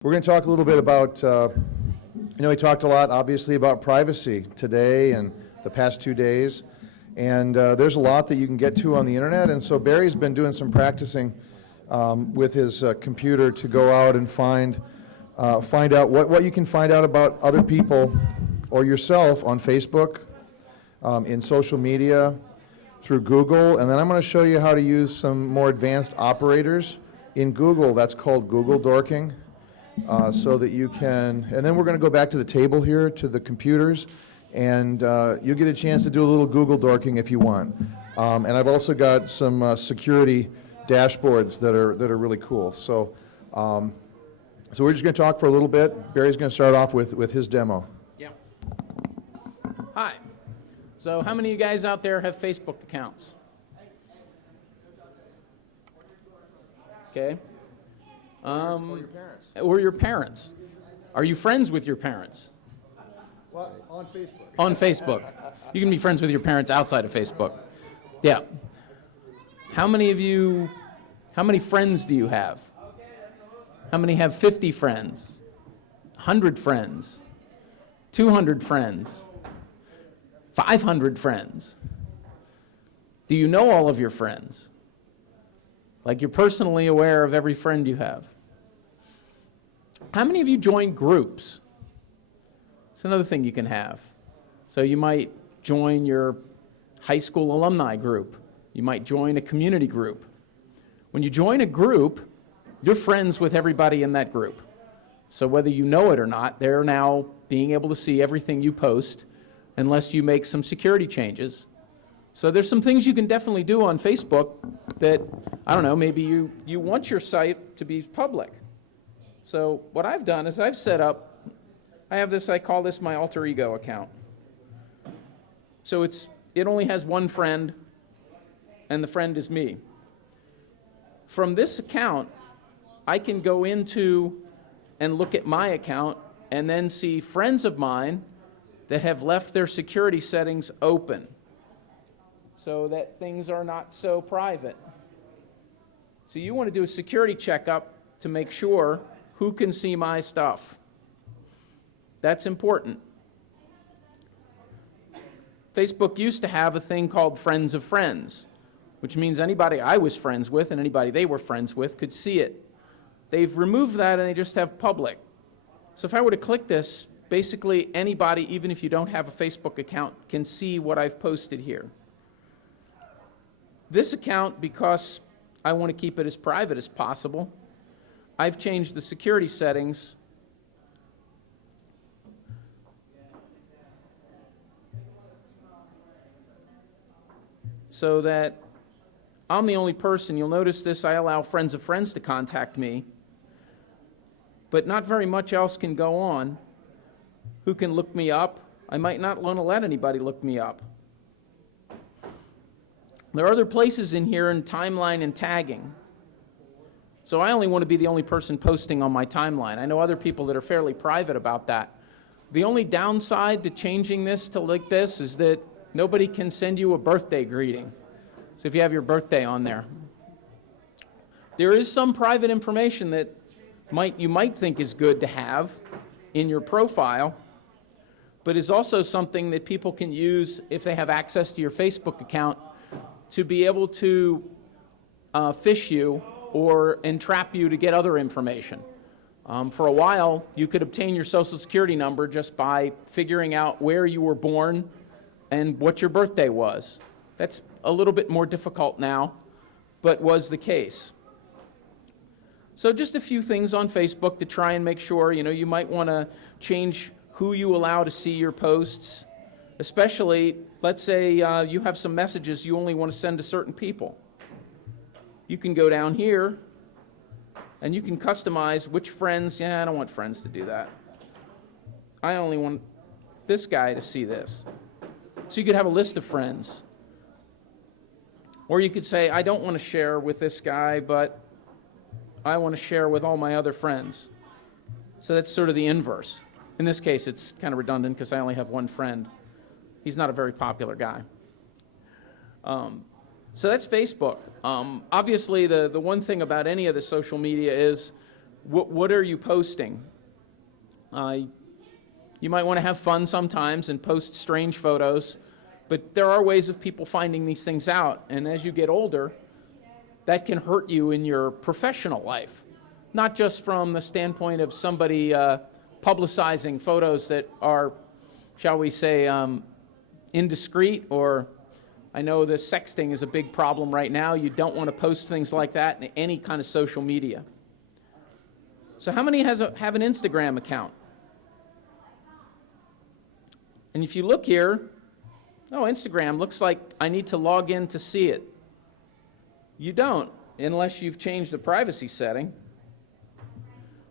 We're going to talk a little bit about, we talked a lot, obviously, about privacy today and the past 2 days. And there's a lot that you can get to on the internet. And so Barry's been doing some practicing with his computer to go out and find out what you can find out about other people or yourself on Facebook, in social media, through Google. And then I'm going to show you how to use some more advanced operators in Google. That's called Google Dorking. So that you can, and then we're going to go back to the table here, to the computers, and you'll get a chance to do a little Google dorking if you want. And I've also got some security dashboards that are really cool. So we're just going to talk for a little bit. Barry's going to start off with his demo. Yeah. Hi. So how many of you guys out there have Facebook accounts? Okay. Or your parents. Or your parents. Are you friends with your parents? Well, on Facebook. On Facebook. You can be friends with your parents outside of Facebook. Yeah. How many friends do you have? How many have 50 friends? 100 friends? 200 friends? 500 friends? Do you know all of your friends? Like, you're personally aware of every friend you have. How many of you join groups? It's another thing you can have. So you might join your high school alumni group. You might join a community group. When you join a group, you're friends with everybody in that group. So whether you know it or not, they're now being able to see everything you post unless you make some security changes. So there's some things you can definitely do on Facebook that, I don't know, maybe you want your site to be public. So what I've done is I've set up, I call this my alter ego account. So it only has one friend, and the friend is me. From this account, I can go into and look at my account and then see friends of mine that have left their security settings open, so that things are not so private. So you want to do a security checkup to make sure who can see my stuff. That's important. Facebook used to have a thing called Friends of Friends, which means anybody I was friends with and anybody they were friends with could see it. They've removed that and they just have public. So if I were to click this, basically anybody, even if you don't have a Facebook account, can see what I've posted here. This account, because I want to keep it as private as possible, I've changed the security settings so that I'm the only person. You'll notice this, I allow friends of friends to contact me, but not very much else can go on. Who can look me up? I might not want to let anybody look me up. There are other places in here in timeline and tagging. So I only want to be the only person posting on my timeline. I know other people that are fairly private about that. The only downside to changing this to like this is that nobody can send you a birthday greeting. So if you have your birthday on there. There is some private information that you might think is good to have in your profile, but is also something that people can use if they have access to your Facebook account to be able to phish you or entrap you to get other information. For a while, you could obtain your social security number just by figuring out where you were born and what your birthday was. That's a little bit more difficult now, but was the case. So just a few things on Facebook to try and make sure, you might want to change who you allow to see your posts, especially, let's say you have some messages you only want to send to certain people. You can go down here and you can customize which friends. I don't want friends to do that. I only want this guy to see this. So you could have a list of friends. Or you could say, I don't want to share with this guy, but I want to share with all my other friends. So that's sort of the inverse. In this case, it's kind of redundant because I only have one friend. He's not a very popular guy. So that's Facebook. Obviously, the one thing about any of the social media is What are you posting? You might want to have fun sometimes and post strange photos, but there are ways of people finding these things out, and as you get older, that can hurt you in your professional life. Not just from the standpoint of somebody publicizing photos that are, shall we say, indiscreet, or I know the sexting is a big problem right now. You don't want to post things like that in any kind of social media. So how many have an Instagram account? And if you look here, oh, Instagram looks like I need to log in to see it. You don't, unless you've changed the privacy setting.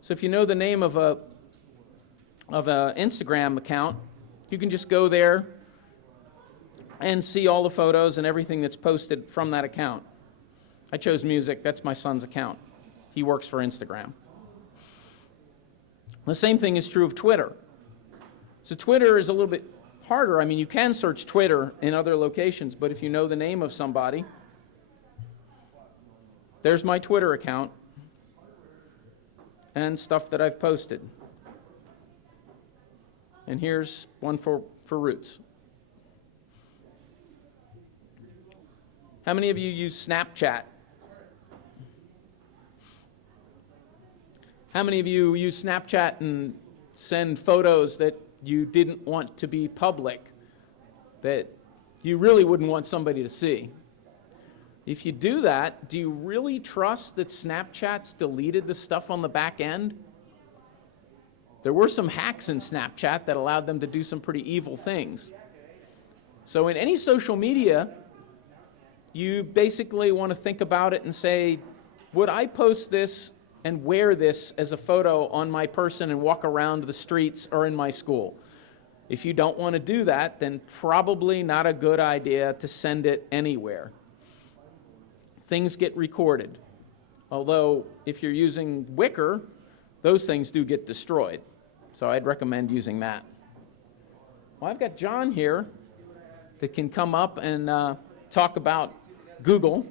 So if you know the name of a Instagram account, you can just go there and see all the photos and everything that's posted from that account. I chose music. That's my son's account. He works for Instagram. The same thing is true of Twitter. So Twitter is a little bit harder. I mean, you can search Twitter in other locations, but if you know the name of somebody, there's my Twitter account and stuff that I've posted. And here's one for Roots. How many of you use Snapchat? How many of you use Snapchat and send photos that you didn't want to be public, that you really wouldn't want somebody to see? If you do that, do you really trust that Snapchat's deleted the stuff on the back end? There were some hacks in Snapchat that allowed them to do some pretty evil things. So in any social media, you basically want to think about it and say, would I post this and wear this as a photo on my person and walk around the streets or in my school? If you don't want to do that, then probably not a good idea to send it anywhere. Things get recorded. Although if you're using Wicker, those things do get destroyed. So I'd recommend using that. Well, I've got John here that can come up and talk about Google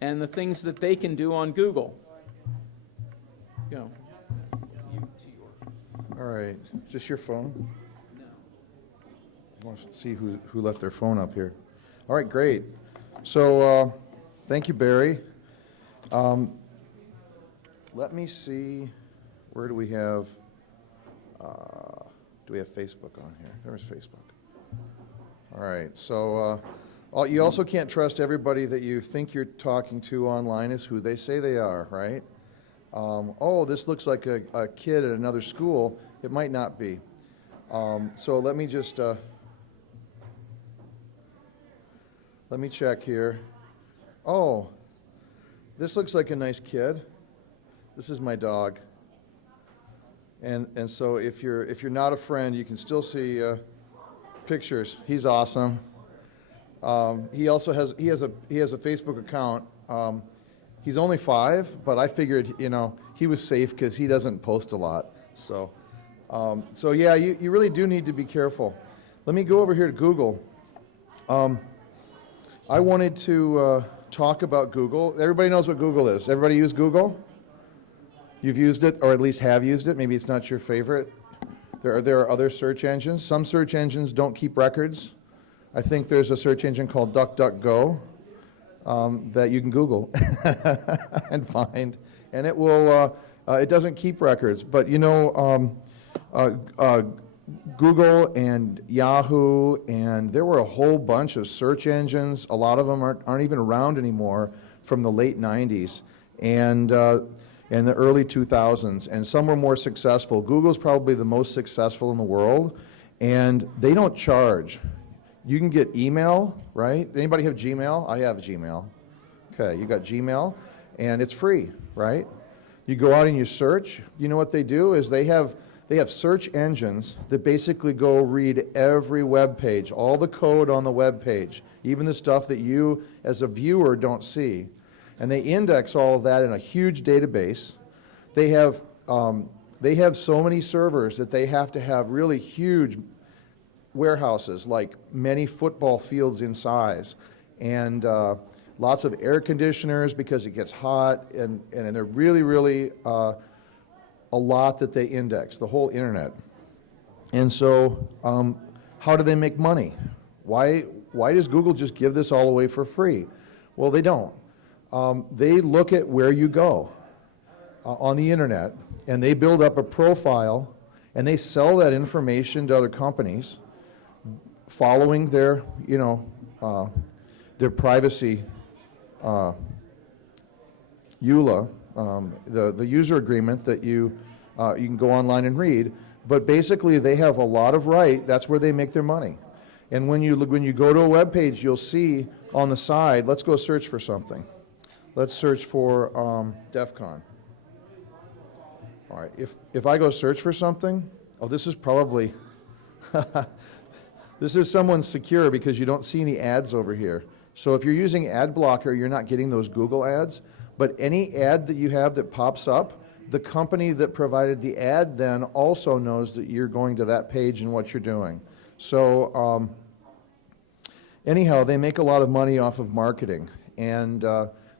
and the things that they can do on Google. Go. All right, is this your phone? No. I want to see who left their phone up here. All right, great. So thank you, Barry. Let me see, where do we have Facebook on here? There's Facebook. All right, so you also can't trust everybody that you think you're talking to online is who they say they are, right? Oh, this looks like a kid at another school. It might not be. So let me just, let me check here. Oh, this looks like a nice kid. This is my dog. And so if you're not a friend, you can still see pictures. He's awesome. He also has a Facebook account. He's only 5, but I figured, he was safe because he doesn't post a lot. So yeah, you really do need to be careful. Let me go over here to Google. I wanted to talk about Google. Everybody knows what Google is. Everybody use Google? You've used it, or at least have used it. Maybe it's not your favorite. There are other search engines. Some search engines don't keep records. I think there's a search engine called DuckDuckGo that you can Google and find, and it will. It doesn't keep records, but Google and Yahoo, and there were a whole bunch of search engines. A lot of them aren't even around anymore from the late 90s and the early 2000s, and some were more successful. Google's probably the most successful in the world, and they don't charge. You can get email, right? Anybody have Gmail? I have Gmail. Okay, you got Gmail, and it's free, right? You go out and you search. You know what they do is they have search engines that basically go read every web page, all the code on the web page, even the stuff that you as a viewer don't see. And they index all of that in a huge database. They have so many servers that they have to have really huge warehouses, like many football fields in size. And lots of air conditioners because it gets hot, and they're really, really a lot that they index, the whole internet. And so how do they make money? Why does Google just give this all away for free? Well, they don't. They look at where you go on the internet, and they build up a profile, and they sell that information to other companies, following their, their privacy EULA, the user agreement that you can go online and read. But basically, they have a lot of right. That's where they make their money. And when you go to a web page, you'll see on the side. Let's go search for something. Let's search for DEF CON. All right. If I go search for something, oh, this is probably this is someone's secure because you don't see any ads over here. So if you're using ad blocker, you're not getting those Google ads. But any ad that you have that pops up, the company that provided the ad then also knows that you're going to that page and what you're doing. So anyhow, they make a lot of money off of marketing. And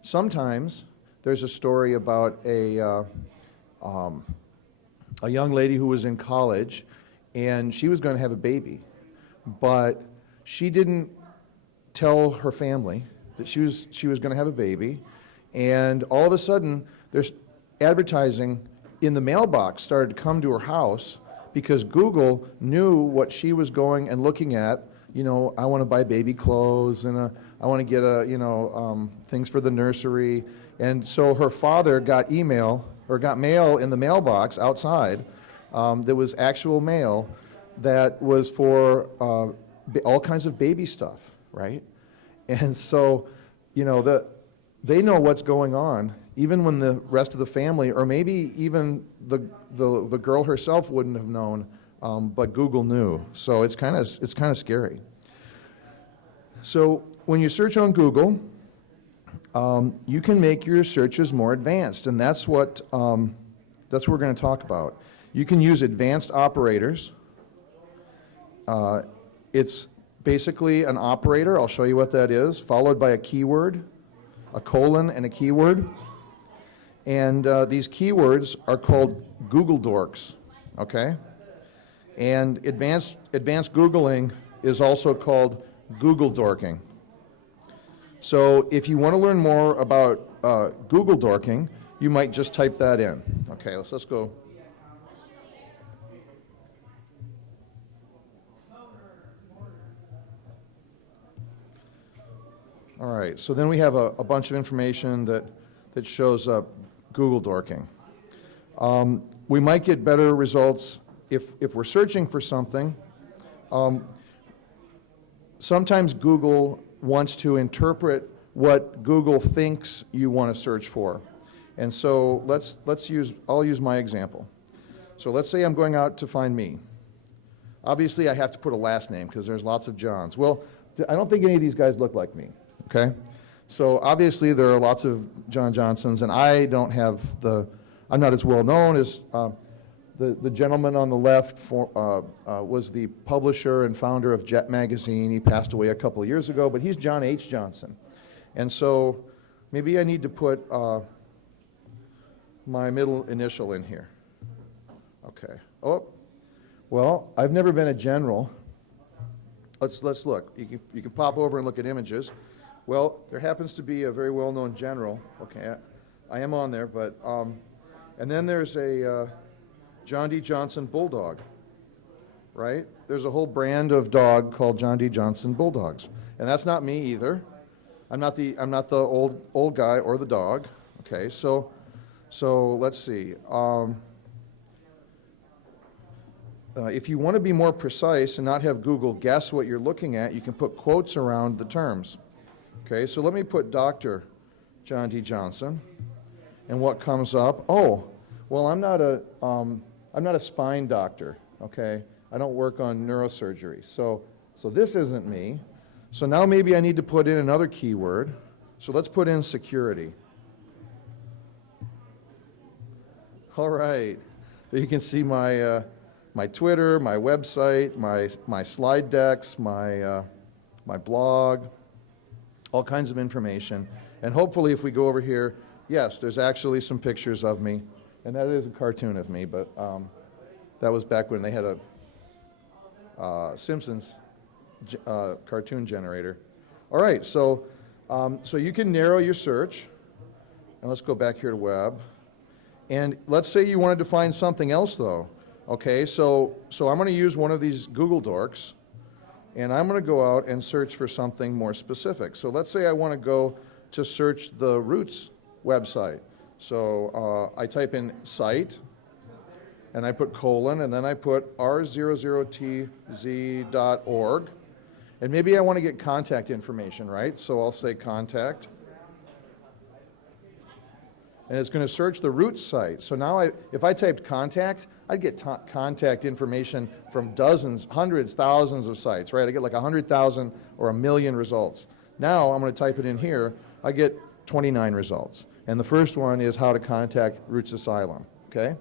sometimes there's a story about a young lady who was in college, and she was going to have a baby. But she didn't tell her family that she was going to have a baby. And all of a sudden, there's advertising in the mailbox started to come to her house because Google knew what she was going and looking at. I want to buy baby clothes, and I want to get things for the nursery. And so her father got mail in the mailbox outside that was actual mail that was for all kinds of baby stuff, right? And so, they know what's going on, even when the rest of the family, or maybe even the girl herself wouldn't have known, but Google knew. So it's kind of scary. So when you search on Google, you can make your searches more advanced, and that's what we're going to talk about. You can use advanced operators. It's basically an operator. I'll show you what that is, followed by a keyword, a colon, and a keyword. And these keywords are called Google dorks, okay? And advanced Googling is also called Google dorking. So if you want to learn more about Google dorking, you might just type that in. Okay, let's go. All right, so then we have a bunch of information that shows up Google dorking. We might get better results if we're searching for something. Sometimes Google wants to interpret what Google thinks you want to search for. And so I'll use my example. So let's say I'm going out to find me. Obviously, I have to put a last name because there's lots of Johns. Well, I don't think any of these guys look like me. Okay, so obviously there are lots of John Johnsons, and I'm not as well known as the gentleman on the left. Was the publisher and founder of Jet Magazine. He passed away a couple of years ago, but he's John H. Johnson. And so maybe I need to put my middle initial in here. Okay. Oh, well, I've never been a general. Let's look. You can pop over and look at images. Well, there happens to be a very well-known general. Okay, I am on there, but and then there's a John D. Johnson Bulldog, right? There's a whole brand of dog called John D. Johnson Bulldogs, and that's not me either. I'm not the old guy or the dog. Okay, so let's see. If you want to be more precise and not have Google guess what you're looking at, you can put quotes around the terms. Okay, so let me put Dr. John D. Johnson, and what comes up? Oh, well, I'm not a spine doctor. Okay, I don't work on neurosurgery, so this isn't me. So now maybe I need to put in another keyword. So let's put in security. All right, you can see my my Twitter, my website, my slide decks, my blog. all kinds of information. And hopefully if we go over here, yes, there's actually some pictures of me. And that is a cartoon of me, but that was back when they had a Simpsons cartoon generator. All right, so you can narrow your search. And let's go back here to web. And let's say you wanted to find something else, though. Okay, so I'm going to use one of these Google Dorks, and I'm going to go out and search for something more specific. So let's say I want to go to search the Roots website. So I type in site, and I put colon, and then I put r00tz.org. And maybe I want to get contact information, right? So I'll say contact. And it's going to search the Roots site. So now if I typed contact, I'd get contact information from dozens, hundreds, thousands of sites, right? I get like 100,000 or 1 million results. Now I'm going to type it in here. I get 29 results. And the first one is how to contact Roots Asylum, okay?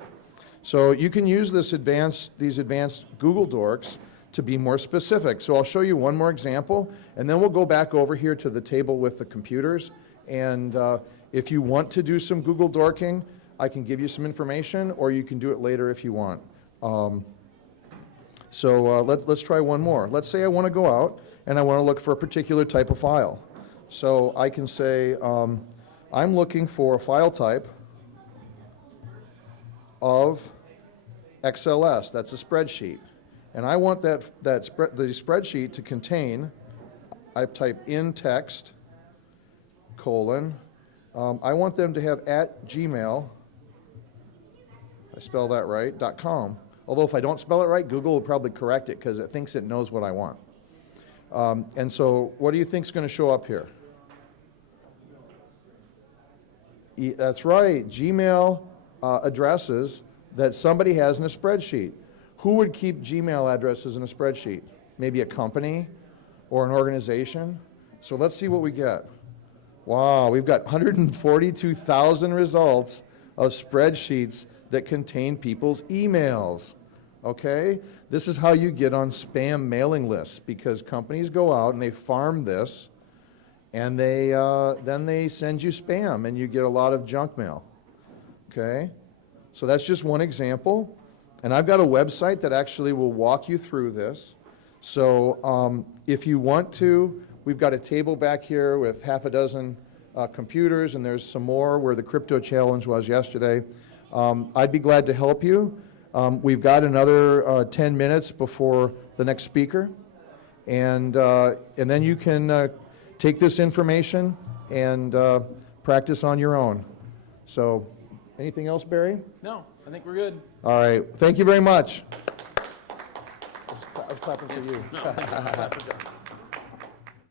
So you can use these advanced Google Dorks to be more specific. So I'll show you one more example, and then we'll go back over here to the table with the computers. And if you want to do some Google Dorking, I can give you some information, or you can do it later if you want. Let's try one more. Let's say I want to go out and I want to look for a particular type of file. So I can say, I'm looking for a file type of XLS. That's a spreadsheet. And I want the spreadsheet to contain, I type in text, colon, I want them to have @gmail, I spell that right, .com. Although if I don't spell it right, Google will probably correct it because it thinks it knows what I want. And so what do you think is going to show up here? That's right, Gmail addresses that somebody has in a spreadsheet. Who would keep Gmail addresses in a spreadsheet? Maybe a company or an organization? So let's see what we get. Wow, we've got 142,000 results of spreadsheets that contain people's emails, okay? This is how you get on spam mailing lists, because companies go out and they farm this, and then they send you spam, and you get a lot of junk mail, okay? So that's just one example, and I've got a website that actually will walk you through this. So if you want to, we've got a table back here with half a dozen computers, and there's some more where the crypto challenge was yesterday. I'd be glad to help you. We've got another 10 minutes before the next speaker, and then you can take this information and practice on your own. So, anything else, Barry? No, I think we're good. All right. Thank you very much. I was clapping for you. No, thank you.